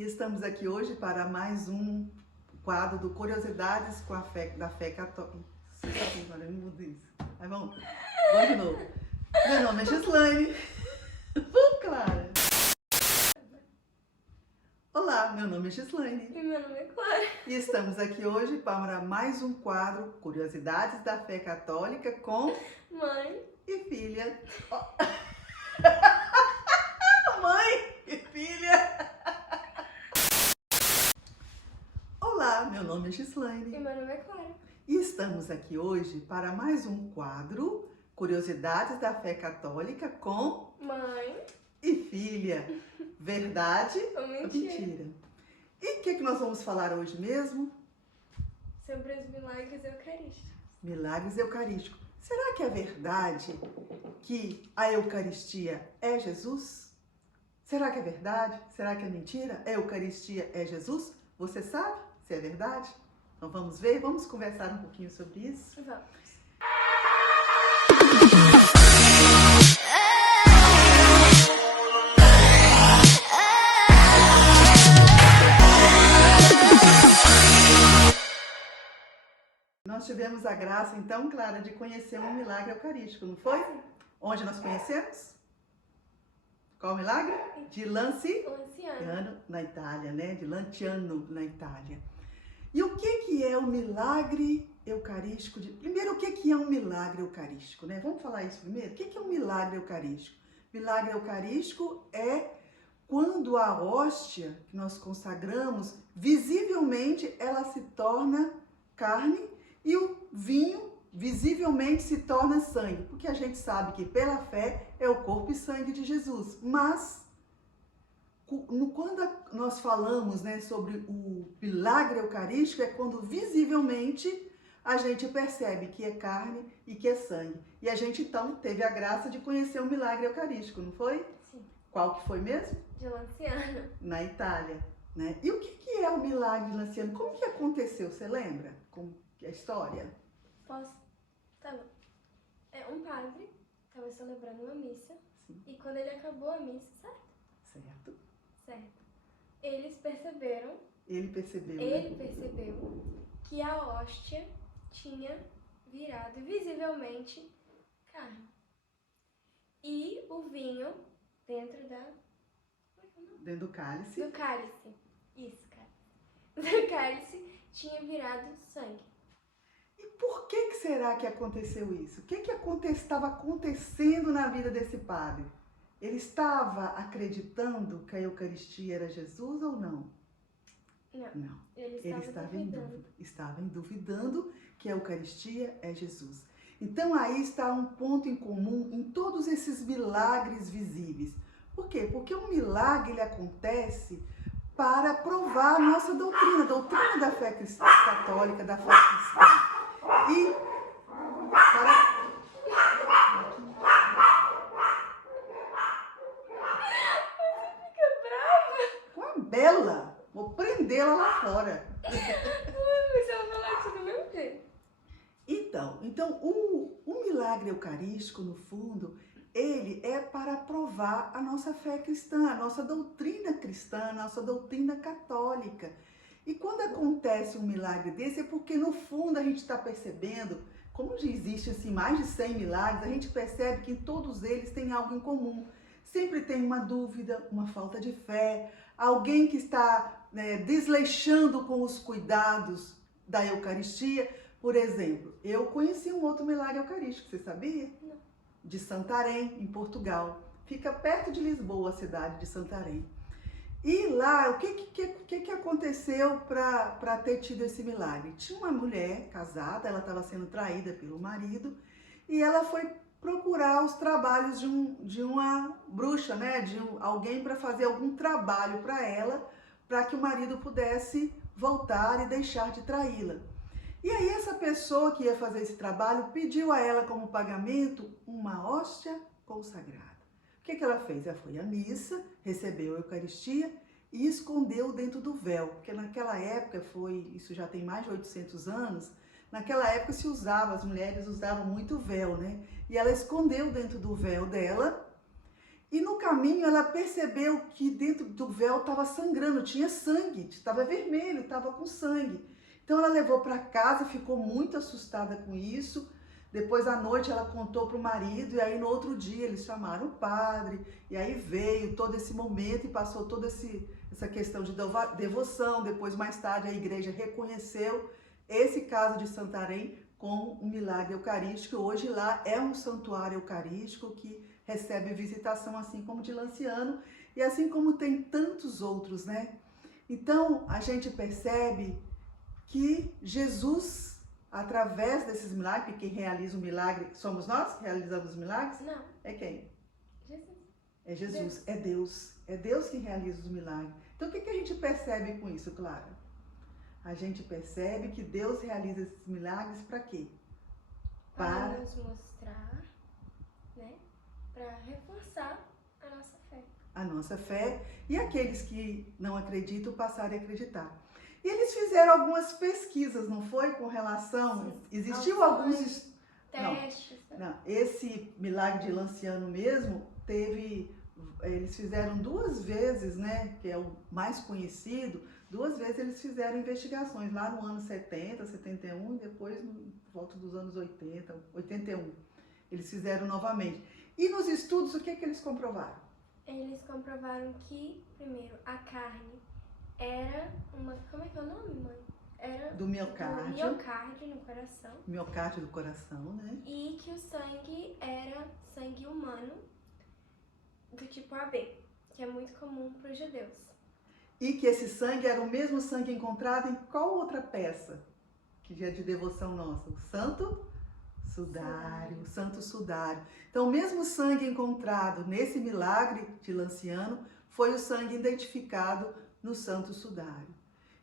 E estamos aqui hoje para mais um quadro do Curiosidades com a fé, da Fé Católica. Agora eu mudo isso. Aí vamos de novo. Meu nome é Gislaine. Clara. Olá, meu nome é Gislaine. E meu nome é Clara. E estamos aqui hoje para mais um quadro Curiosidades da Fé Católica com Mãe e filha. Mãe e filha. Olá, meu nome é Gislaine. e meu nome é Clara. E estamos aqui hoje para mais um quadro Curiosidades da Fé Católica com Mãe e filha. Verdade ou ou mentira? mentira? E o que nós vamos falar hoje mesmo? Sobre os milagres eucarísticos. Milagres eucarísticos. Será que é verdade que a Eucaristia é Jesus? Será que é verdade? Será que é mentira? A Eucaristia é Jesus? Você sabe se é verdade? Então vamos ver, vamos conversar um pouquinho sobre isso? Vamos. Nós tivemos a graça, então, Clara, de conhecer um milagre eucarístico, não foi? Onde nós conhecemos? Qual milagre? De Lanciano. na Itália, né? De Lanciano, na Itália. E o que é o milagre eucarístico? Primeiro, o que é um milagre eucarístico, né? Vamos falar isso primeiro? O que é um milagre eucarístico? Milagre eucarístico é quando a hóstia que nós consagramos, visivelmente ela se torna carne e o vinho visivelmente se torna sangue, porque a gente sabe que pela fé é o corpo e sangue de Jesus. Mas quando nós falamos, né, sobre o milagre eucarístico, é quando visivelmente a gente percebe que é carne e que é sangue. E a gente então teve a graça de conhecer o milagre eucarístico, não foi? Sim. Qual que foi mesmo? De Lanciano. Na Itália, né? E o que é o milagre de Lanciano? Como que aconteceu? Você lembra? Como que é a história? Posso? Tá bom. Um padre estava celebrando uma missa. Sim. E quando ele acabou a missa, Certo. certo? Eles perceberam, Ele percebeu. ele Né? percebeu que a hóstia tinha virado visivelmente carne. E o vinho dentro Dentro do cálice. do cálice. Isso, cálice. Do cálice tinha virado sangue. E por que será que aconteceu isso? O que estava acontecendo na vida desse padre? Ele estava acreditando que a Eucaristia era Jesus ou não? Não. Ele estava em duvidando. dúvida. Estava duvidando que a Eucaristia é Jesus. Então aí está um ponto em comum em todos esses milagres visíveis. Por quê? Porque o milagre ele acontece para provar a nossa doutrina, a doutrina da fé cristã, católica, da fé cristã. E para... Fica brava! Com a Bela, vou prendê-la lá fora. Mas ela vai lá do mesmo jeito. Então o milagre eucarístico, no fundo, ele é para provar a nossa fé cristã, a nossa doutrina cristã, a nossa doutrina católica. E quando acontece um milagre desse, é porque no fundo a gente está percebendo, como já existe assim, mais de 100 milagres, a gente percebe que em todos eles tem algo em comum. Sempre tem uma dúvida, uma falta de fé, alguém que está desleixando com os cuidados da Eucaristia. Por exemplo, eu conheci um outro milagre eucarístico, você sabia? Não. De Santarém, em Portugal. Fica perto de Lisboa, a cidade de Santarém. E lá, o que aconteceu para ter tido esse milagre? Tinha uma mulher casada, ela estava sendo traída pelo marido, e ela foi procurar os trabalhos de uma bruxa, né? De alguém para fazer algum trabalho para ela, para que o marido pudesse voltar e deixar de traí-la. E aí essa pessoa que ia fazer esse trabalho pediu a ela como pagamento uma hóstia consagrada. O que ela fez? Ela foi à missa, recebeu a Eucaristia e escondeu dentro do véu, porque naquela época isso já tem mais de 800 anos, naquela época se usava, as mulheres usavam muito véu, né? E ela escondeu dentro do véu dela E no caminho ela percebeu que dentro do véu estava sangrando, tinha sangue, estava vermelho, estava com sangue. Então ela levou para casa, ficou muito assustada com isso. Depois à noite ela contou para o marido e aí no outro dia eles chamaram o padre e aí veio todo esse momento e passou toda essa questão de devoção. Depois mais tarde a igreja reconheceu esse caso de Santarém como um milagre eucarístico. Hoje lá é um santuário eucarístico que recebe visitação assim como de Lanciano e assim como tem tantos outros, né? Então a gente percebe que Jesus, através desses milagres, porque quem realiza o milagre somos nós que realizamos os milagres? Não. É quem? Jesus. É Jesus, é Deus. É Deus que realiza os milagres. Então o que a gente percebe com isso, Clara? A gente percebe que Deus realiza esses milagres para quê? Para nos mostrar, né? Para reforçar a nossa fé. A nossa fé e aqueles que não acreditam passarem a acreditar. E eles fizeram algumas pesquisas, não foi? Com relação... Existiu alguns... Testes. Não, esse milagre de Lanciano mesmo, eles fizeram 2 vezes, né? Que é o mais conhecido. 2 vezes eles fizeram investigações, lá no ano 70, 71 e depois no volta dos anos 80, 81. Eles fizeram novamente. E nos estudos, o que eles comprovaram? Eles comprovaram que, primeiro, a carne era uma... Como é que é o nome, mãe? Era do miocárdio. Do miocárdio no coração. Miocárdio do coração, né? E que o sangue era sangue humano do tipo AB, que é muito comum para os judeus. E que esse sangue era o mesmo sangue encontrado em qual outra peça que é de devoção nossa? O Santo Sudário, o Santo Sudário. Então, o mesmo sangue encontrado nesse milagre de Lanciano foi o sangue identificado no Santo Sudário.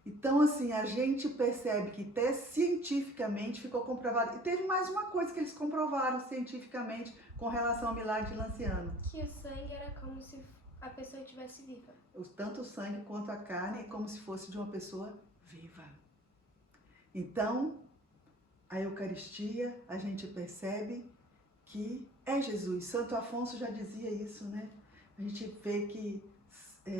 Então, assim, a gente percebe que até cientificamente ficou comprovado. E teve mais uma coisa que eles comprovaram cientificamente com relação ao milagre de Lanciano. Que o sangue era como se a pessoa estivesse viva. Tanto o sangue quanto a carne é como se fosse de uma pessoa viva. Então, a Eucaristia, a gente percebe que é Jesus. Santo Afonso já dizia isso, né? A gente vê que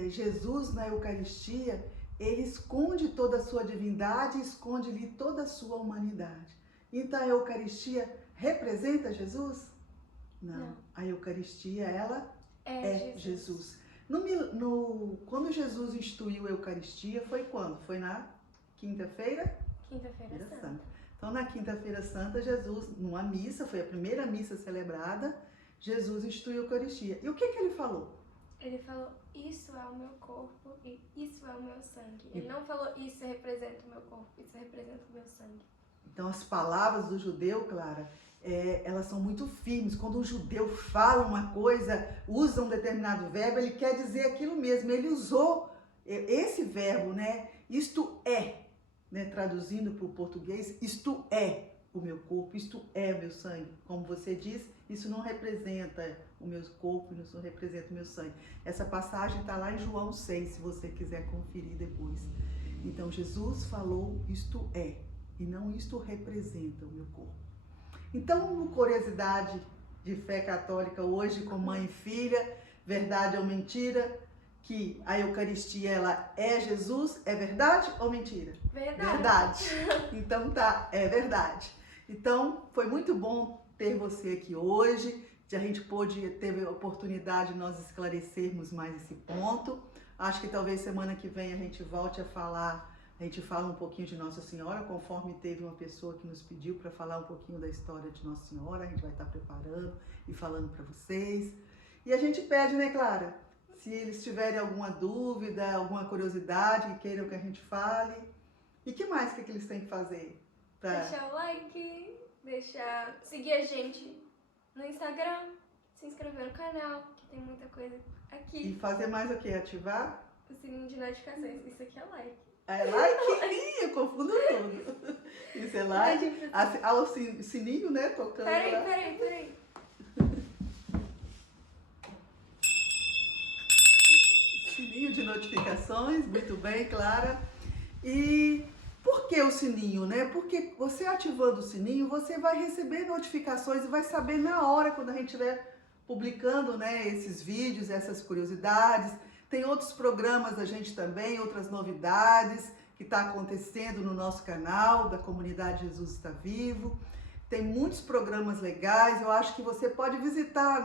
Jesus na Eucaristia, ele esconde toda a sua divindade, esconde-lhe toda a sua humanidade. Então a Eucaristia representa Jesus? Não. A Eucaristia, ela é Jesus. Quando Jesus instituiu a Eucaristia, foi quando? Foi na quinta-feira? Quinta-feira Santa. Então, na Quinta-feira Santa, Jesus, numa missa, foi a primeira missa celebrada, Jesus instituiu a Eucaristia. E o que ele falou? Ele falou, isso é o meu corpo e isso é o meu sangue. Ele não falou, isso representa o meu corpo, isso representa o meu sangue. Então, as palavras do judeu, Clara, elas são muito firmes. Quando o judeu fala uma coisa, usa um determinado verbo, ele quer dizer aquilo mesmo. Ele usou esse verbo, né? Isto é, né? Traduzindo para o português, isto é o meu corpo, isto é o meu sangue. Como você disse, isso não representa o meu corpo, isso não representa o meu sangue. Essa passagem está lá em João 6, se você quiser conferir depois. Então, Jesus falou isto é, e não isto representa o meu corpo. Então, curiosidade de fé católica hoje com mãe e filha, verdade ou mentira, que a Eucaristia ela é Jesus, é verdade ou mentira? Verdade. Então tá, é verdade. Então, foi muito bom ter você aqui hoje, a gente teve a oportunidade de nós esclarecermos mais esse ponto. Acho que talvez semana que vem a gente volte a falar. A gente fala um pouquinho de Nossa Senhora, conforme teve uma pessoa que nos pediu para falar um pouquinho da história de Nossa Senhora. A gente vai estar preparando e falando para vocês. E a gente pede, né, Clara? Se eles tiverem alguma dúvida, alguma curiosidade, que queiram que a gente fale. E que mais que eles têm que fazer? Deixar o like, seguir a gente no Instagram, se inscrever no canal, que tem muita coisa aqui. E fazer mais o quê? Ativar? O sininho de notificações. Isso aqui é like. É like? Eu confundo tudo. Isso é like. O sininho, né? Tocando. Peraí. Sininho de notificações, muito bem, Clara. E por que o sininho, né? Porque você ativando o sininho, você vai receber notificações e vai saber na hora quando a gente estiver publicando, né, esses vídeos, essas curiosidades. Tem outros programas da gente também, outras novidades que está acontecendo no nosso canal da comunidade Jesus Está Vivo. Tem muitos programas legais. Eu acho que você pode visitar a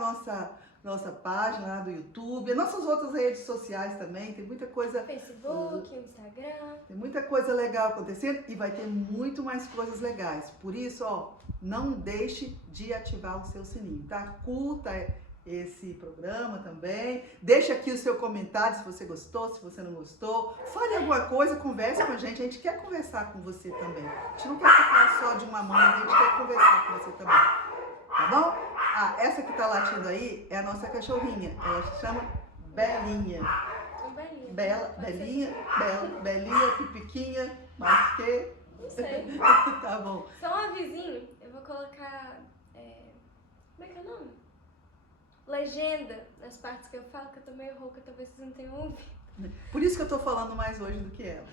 nossa página lá do YouTube, nossas outras redes sociais também. Tem muita coisa. Facebook, Instagram. Tem muita coisa legal acontecendo e vai ter muito mais coisas legais. Por isso, ó, não deixe de ativar o seu sininho, tá? Curta esse programa também. Deixa aqui o seu comentário se você gostou, se você não gostou. Fale alguma coisa, converse com a gente. A gente quer conversar com você também. A gente não quer ficar só de uma mão, a gente quer conversar com você também. Tá bom? Ah, essa que tá latindo aí é a nossa cachorrinha. Ela se chama Belinha. Belinha. Belinha, Pipiquinha, mas que... Não sei. Tá bom. Só um avisinho, eu vou colocar. Como é que é o nome? Legenda nas partes que eu falo, que eu tô meio rouca, talvez vocês não tenham ouvido. Por isso que eu tô falando mais hoje do que ela.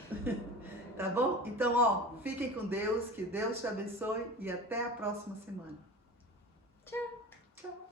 Tá bom? Então, ó, fiquem com Deus, que Deus te abençoe e até a próxima semana. Tchau. Tchau.